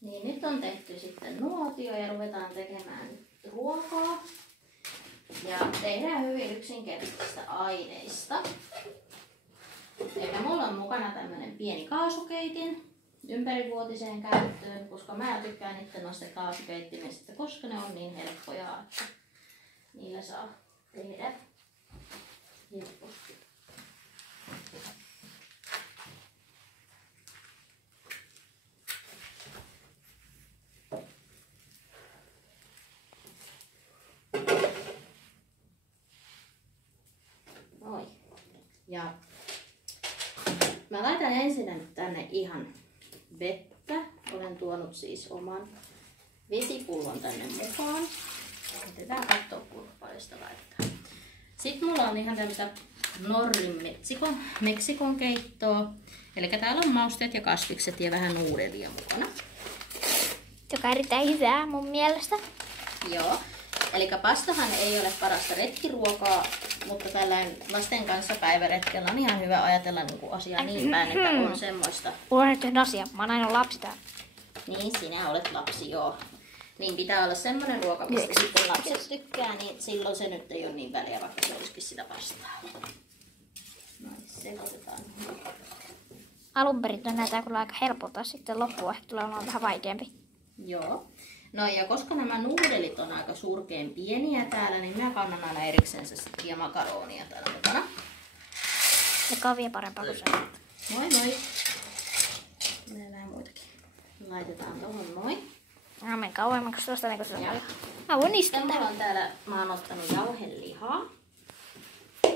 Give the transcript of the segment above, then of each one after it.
Niin nyt on tehty sitten nuotio ja ruvetaan tekemään ruokaa. Ja tehdään hyvin yksinkertaisista aineista. Eli mulla on mukana tämmönen pieni kaasukeitin ympärivuotiseen käyttöön, koska mä tykkään itse noista kaasukeittimistä, koska ne on niin helppoja, että niillä saa tehdä helposti. Noin. Ja mä laitan ensin tänne ihan vettä. Olen tuonut siis oman vesipullon tänne mukaan. Jätetään katsoa, kuinka paljon sitä laitetaan. Sitten mulla on ihan tämmöistä Norrin Meksikon keittoa. Eli täällä on mausteet ja kasvikset ja vähän nuudelia mukana. Joka on erittäin hyvää mun mielestä. Joo. Eli pastahan ei ole parasta retkiruokaa, mutta tällainen lasten kanssa päiväretkellä on ihan hyvä ajatella asiaa niin päin, että on semmoista. Unohdettu asia. Mä oon aina lapsi täällä. Niin, sinä olet lapsi, joo. Niin pitää olla semmoinen ruoka, mistä sitten lapset tykkää, niin silloin se nyt ei ole niin väliä, vaikka se olisikin sitä pastaa. Noin, sekoitetaan. Alun perin näyttää kyllä aika helpolta, sitten loppuun ehkä tulee olemaan vähän vaikeampi. Joo. No ja koska nämä nuudelit on aika surkeen pieniä täällä, niin mä kannan aina eriksensä sitten ja makaronia täällä mukana. Joka on vielä parempaa kuin se. Moi moi. Meillä on muitakin. Laitetaan tohon noin. Mä menen kauemmaksi tuosta, niin kuin se on. Mä voin istua tähän. Mulla on täällä, mä oon ottanut jauhelihaa.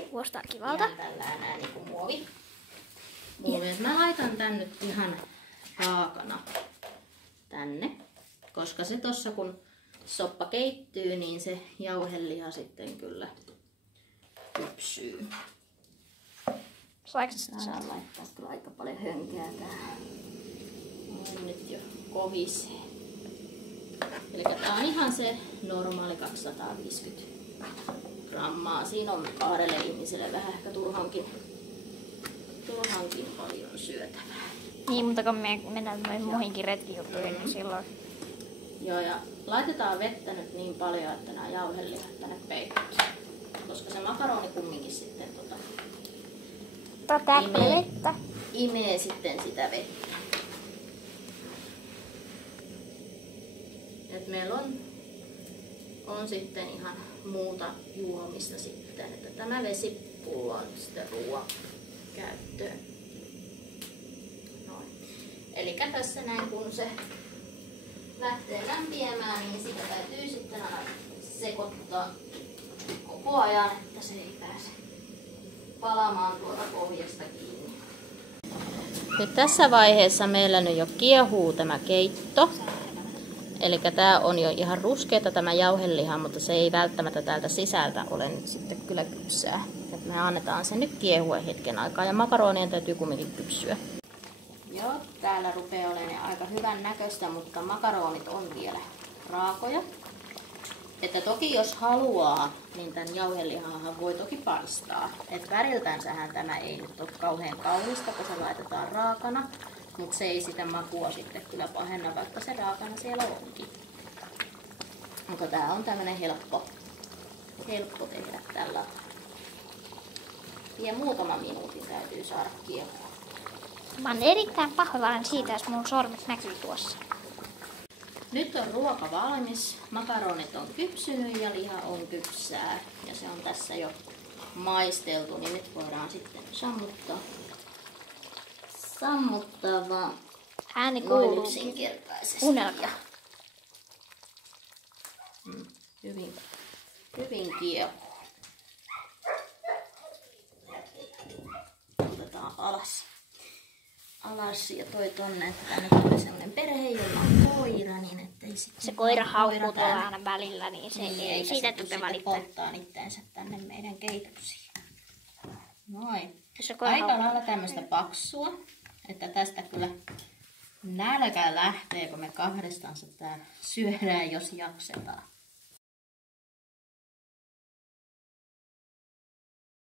Kuulostaa kivalta. Ja tällä enää niinku muovi. Mä laitan tän nyt ihan raakana tänne. Koska se tossa kun soppa keittyy, niin se jauheliha sitten kyllä kypsyy. Saadaan laittaa kyllä aika paljon hönkää tähän. Noin nyt jo kohisee. Eli tää on ihan se normaali 250 grammaa. Siinä on kahdelle ihmiselle vähän ehkä turhankin paljon syötävää. Niin, mutta kun me mennään muihinkin retkijuttuihin, niin silloin... Joo, ja laitetaan vettä nyt niin paljon, että nämä jauhelihat tänne peittyy. Koska se makaroni kumminkin sitten imee sitten sitä vettä. Et meillä on sitten ihan muuta juomista sitten. Että tämä vesipullo on sitten ruoan käyttöön. Noin. Eli tässä näin kun se lähtee lämpiämään, niin sitä täytyy sitten aina sekoittaa koko ajan, että se ei pääse palamaan tuolta pohjasta kiinni. Nyt tässä vaiheessa meillä nyt jo kiehuu tämä keitto. Eli tää on jo ihan ruskeata tämä jauheliha, mutta se ei välttämättä täältä sisältä ole nyt sitten kyllä kypsää. Et me annetaan sen nyt kiehua hetken aikaa ja makaronien täytyy kumminkin kypsyä. Joo, täällä rupeaa olemaan aika hyvän näköistä, mutta makaronit on vielä raakoja. Että toki jos haluaa, niin tämän jauhelihahan voi toki paistaa. Et väriltänsähän tämä ei nyt ole kauhean kaunista, kun se laitetaan raakana. Mutta se ei sitä makua sitten kyllä pahenna, vaikka se raakana siellä onkin. Onko tää on tämmönen helppo tehdä tällä. Ja muutaman minuutin täytyy saada kiehua. Mä oon erittäin pahoillani siitä, jos mun sormet näkyy tuossa. Nyt on ruoka valmis, makaronit on kypsynyt ja liha on kypsää. Ja se on tässä jo maisteltu, niin nyt voidaan sitten sammuttaa vaan ääni kuuluu yksinkertaisesti. Kuunnelkaa. Hyvin kiehuu. Otetaan alas ja toi tonne, että tänne tulee sellainen perhe, jolla on koira, niin ettei sitten... Se koira haukkuu tuolla aina välillä, niin se niin, ei siitä tule valittaa. Polttaa itteensä tänne meidän keitoksiin. Noin. Aika lailla tämmöistä paksua, että tästä kyllä nälkä lähtee, kun me kahdestaan täällä syödään, jos jaksetaan.